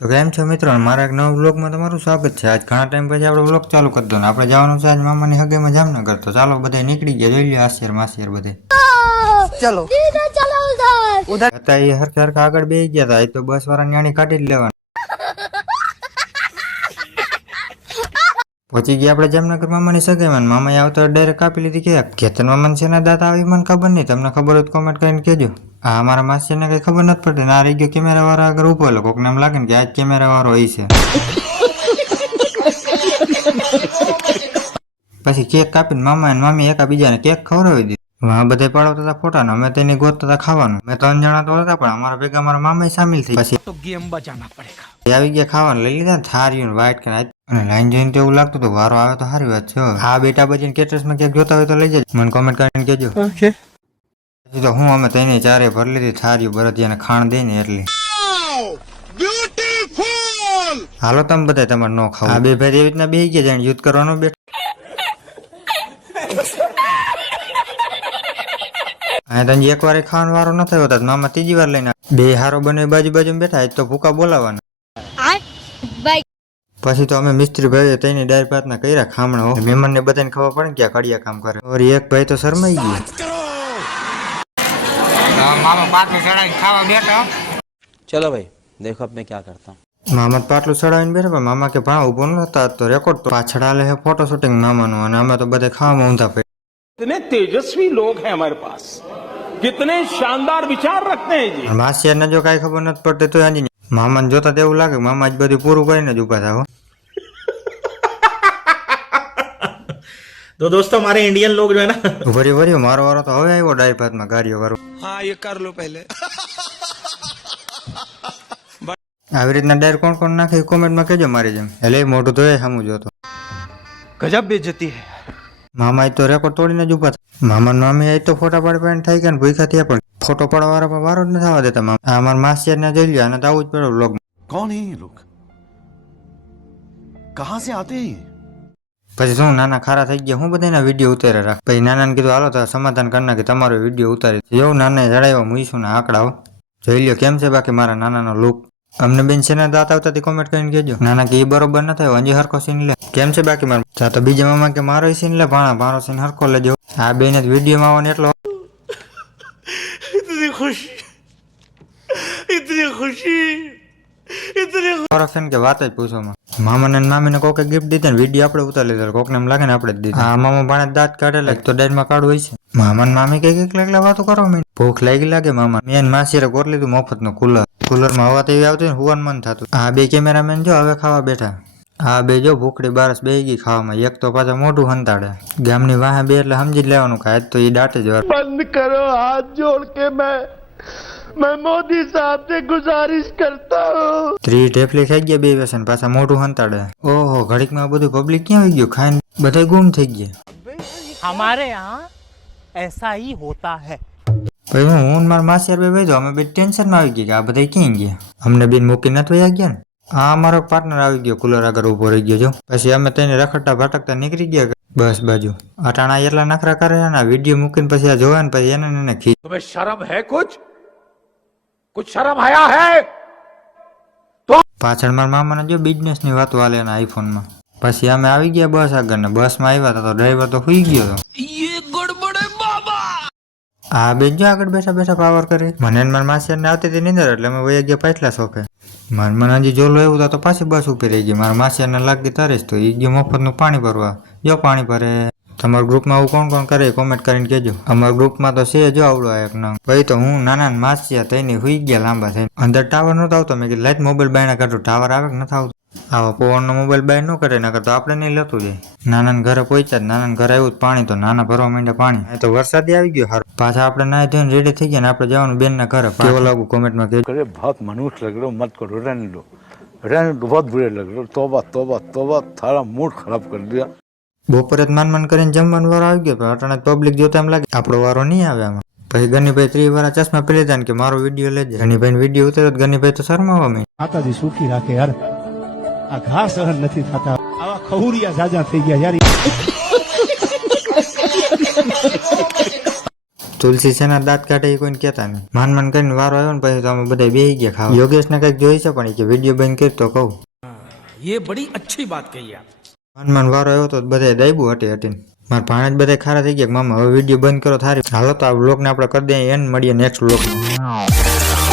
તો કેમ છો મિત્રો, મારા એક નવા વ્લોગમાં તમારું સ્વાગત છે। આજ ઘણા ટાઈમ પછી આપણે વ્લોગ ચાલુ કરી દો ને આપણે જવાનું છે આજ મામાની હગેમાં જામનગર। તો ચાલો બધા નીકળી ગયા, જોઈ લ્યો આશિર માસિર બધે चलो ઉધર હતા એ હરખે હરખે આગળ બેસી ગયા હતા। એ તો બસ વાળા ન્યાણી કાઢી જ લેવાનું। પહોંચી ગયા આપણે જામનગર મામાની સગાઈમાં। મામાએ આવતા ડાયરેક્ટ કાપી લીધી કેક। કેતન મામાને શેના દાંત આવી મને ખબર નહીં, તમને ખબર હોય તો કોમેન્ટ કરીને કહેજો। આ અમારા માસીને કઈ ખબર નથી પડતી, ના રહી ગયો કેમેરા વાળા આગળ ઉભો એટલે કોકને એમ લાગે ને કે આજ કેમેરા વાળો હોય છે। પછી કેક કાપીને મામા અને મામી એકાબીજાને કેક ખવડાવી દીધી। આ બધા પાડવતા હતા ફોટાનો, અમે તેની ગોતતા હતા ખાવાનું। મેં 3 જણા તો હતા પણ અમારા ભેગા અમારા મામા સામેલ થઈ। પછી तो गेम बजाना पड़ेगा। આવી ગયા ખાવાનું, લઈ લીધા થારીયું વ્હાઈટ કે અને લાઈન જોઈને તો એવું લાગતું હતું વારો આવે તો સારી વાત છે। હા બેટા બજીને કેટરસમાં ક્યાંક જોતા હોય તો લઈ જજો, મને કોમેન્ટ કરીને કહેજો। ओके પછી તો હું અમે તેની ચારે ભરી લીધી થારીયું બરતિયાને ખાણ દઈને એટલી। હાલો તમે બધા તમારે ન ખાવ। આ બે ભાઈ એવી રીતના બેસી ગયા જાણે યુદ્ધ કરવાનું બેઠા। અહીંયા એક વાર ખાવાનો વારો ન થયો હતો મામા ત્રીજી વાર લઈને બે હારો બને બાજુ બાજુ બેઠા। આજ તો ભૂકા બોલાવાના। પછી તો અમે મિસ્ત્રી ભાઈ તેની ડાયર પાતના કર્યા ખામણા। મહેમાન ને બધાને ખબર પડે કે આ કડિયા કામ કરે। और એક ભાઈ તો શરમાઈ ગયા। મામા પાટલું ચડાવીને ખાવા બેઠા। चलो भाई देखो अब मैं क्या करता हूँ। મામા પાટલું ચડાવીને બેઠા પણ મામા કે ભાવ ઉભો નતા તો રેકોર્ડ તો પાછળ આલે છે ફોટો શૂટિંગ મામાનું અને અમે તો બધા ખાવામાં ઊંધા પડ્યા। कितने तेजस्वी लोग हैं हमारे पास, कितने शानदार विचार रखते हैं जी। માસિયાને જો કાંઈ ખબર નથી પડતી તો હાજી મામાને જોતા તો એવું લાગે મામા જ બધું પૂરું કરીને જ ઉભા થાવ। तो दोस्तों हमारे इंडियन लोग जो है ना ભર્યો ભર્યો મારો વારો તો હવે આવ્યો ડાયર ભાતમાં ગાડીઓ વાળો। हाँ ये कर लो पहले। આવી રીતના ડાયર કોણ કોણ નાખે કોમેન્ટમાં કહેજો મારી જેમ। એટલે મોઢું ધોયે સામું જોતો। गजब बेइज्जती है। મામા તો રેકોર્ડ તોડીને જ ઉભા હતા। મામા મામી આજ તો ફોટા પાડી પાડીને થઈ ગયા ને ભૂખા થયા પણ ફોટો પાડવા વાળા પણ વારો જ નથી આવવા દેતા। મામા આ અમારા માસિયાને જોઈ લ્યો અને તો આવું જ પડ્યું વ્લોગમાં। कौन है ये लोग, कहां से आते हैं ये? પછી શું નાના ખારા થઈ ગયા, હું બધાના વિડીયો ઉતારે રાખ। પછી નાનાને કીધું હાલો તો સમાધાન કરી નાખી, તમારો વિડીયો ઉતારી એવું નાના જડાવ્યો મૂઈશું ને આંકડાઓ જોઈ લ્યો કેમ છે બાકી મારા નાનાનો લુક। અમને બેન શેના દાંત આવતા કોમેન્ટ કરીને કહેજો। નાના કે એ બરોબર ન થયો હજી હરખો સીન લે કેમ છે બાકી મારા તો બીજા મામા કે મારો સીન લે ભાણો સીન હરખો લેજો। આ બેને વિડીયોમાં આવવાનો એટલો इतनी खुशी, इतनी खुशी, इतनी ફરક છે ને કે વાત જ પૂછોમાં। મામાને ને મામીને કોકે ગિફ્ટ દીધી ને વિડીયો આપણે ઉતારી લીધો, કોકને એમ લાગે ને આપણે જ દીધું। આ મામા ભાણે દાંત કાઢેલા તો ડાયરમાં કાઢવું હોય છે। મામા ને મામી કઈક એકલા વાતો કરો મેં ભૂખ લાગી લાગે મામા મેન માસીરે ગોર લીધું મફતનું કુલરમાં હવા તેવી આવતી ને હુવાનું મન થતું। આ બે કેમેરામેન જો હવે ખાવા બેઠા। આ બે જો ભૂખડી બારસ બે ગઈ ખાવામાં, એક તો પાછા મોઢું હંતાડે। ગામની વાહે બે એટલે સમજી જ લેવાનું કે આજ તો એ દાંત જ વાર। बंद करो हाथ जोड़ के मैं मोदी साहब से गुजारिश करता हूँ। ત્રી ઢેફલી ખાઈ ગયા બે વ્યસન પાછા મોઢું હંતાડે। ઓહો ઘડીકમાં બધું પબ્લિક ક્યાં આવી ગયું, ખાઈને બધા ગુમ થઈ ગયા। हमारे यहाँ ऐसा ही होता है। પછી હું મારા માસિયાર બે ભાઈ અમે બે ટેન્શનમાં આવી ગયા કે આ બધા ક્યાં ગયા, અમને બેન મૂકી નથી વયા ગયા ને। આ અમારો પાર્ટનર આવી ગયો કુલર આગળ ઉભો રહી ગયો જો। પછી અમે તેને રખડતા ભટકતા નીકળી ગયા બસ બાજુ। અટાણા એટલા નખરા કરે ને વિડીયો મૂકીને પછી આ જોવા ને પછી એને ખીચ। तुम्हें शर्म है कुछ शर्म आया है? પાછળ મારા મામાને જો બિઝનેસ ની વાતો હાલે એના આઈફોનમાં। પછી અમે આવી ગયા બસ આગળ ને બસમાં આવ્યા હતા તો ડ્રાઈવર તો સુઈ ગયો હતો। આ બેન જો આગળ બેઠા બેઠા પાવર કરે। મને મારા માસિયાને આવતી હતી નીંદર એટલે અમે વયા ગયા પાછલા શોખે। મને હજી જોલો એવું તો પાછી બસ ઉભી રહી ગઈ। મારા માસિયાને લાગી તરસ તો એ ગયો મફતનું પાણી ભરવા। જો પાણી ભરે। તમારા ગ્રુપમાં આવું કોણ કોણ કરે કોમેન્ટ કરીને કહેજો। અમારા ગ્રુપમાં તો છે જો આવડો એક નામ। ભાઈ તો હું નાના માસિયા થઈને હુઈ ગયા લાંબા થઈને। અંદર ટાવર નતો આવતો, મેં કીધું લાઈટ મોબાઈલ બાયણા કાઢું ટાવર આવે કે નથી આવતો। આવો પવનનો મોબાઈલ બાય ન કરે નકર તો આપણે નહીં લેતું જાય। નાનાને ઘરે પહોંચ્યા જ નાનાને ઘરે આવ્યું પાણી તો નાના ભરવા માંડ્યા પાણી। તો વરસાદ આવી ગયો હારું પાછા આપણે નાહી ધોઈને રેડી થઈ ગયા ને આપણે જવાનું બેનના घरे। કેવો લાગુ કોમેન્ટમાં કહેજો। अरे बहुत मनुष्य लग रहे हो, मत करो, रहने दो, बहुत बुरे लग रहे हो। तौबा तौबा तौबा, थारा मूड खराब कर दिया। બપોરે જ માન કરીને જમવાનો વારો આવી ગયો પણ અટાણે પબ્લિક જોતા એમ લાગે આપણો વારો નહીં આવે આમાં। પછી ગનીભાઈ 3 વાર ચશ્મા પહેરી લીધા ને કે મારો વિડીયો લેજે। ગનીભાઈ વિડીયો ઉતાર્યો તો ગનીભાઈ તો શરમાવા માંડ્યા। માતાજી સુખી રાખે યાર, આ ઘા સહન નથી થતા, આવા ખહુરિયા જાજા થઈ ગયા યાર। તુલસી સેના દાંત કાઢે એ કોઈને કહેતા નહીં. માન કરીને વારો આવ્યો ને પછી તો અમે બધા બેહી ગયા ખાવા. યોગેશ ને કઈક જોઈ છે પણ કે વિડીયો બંધ કરી તો કહું. ये बड़ी अच्छी बात कही आप. માન વારો આવ્યો તો બધા દાયબુ હટીને મારા ભાણે જ બધા ખારા થઈ ગયા. મામા હવે વિડીયો બંધ કરો થારી. હાલો તો આ વ્લોગ ને આપણે કરી દઈએ એન્ડ મળીએ નેક્સ્ટ વ્લોગમાં.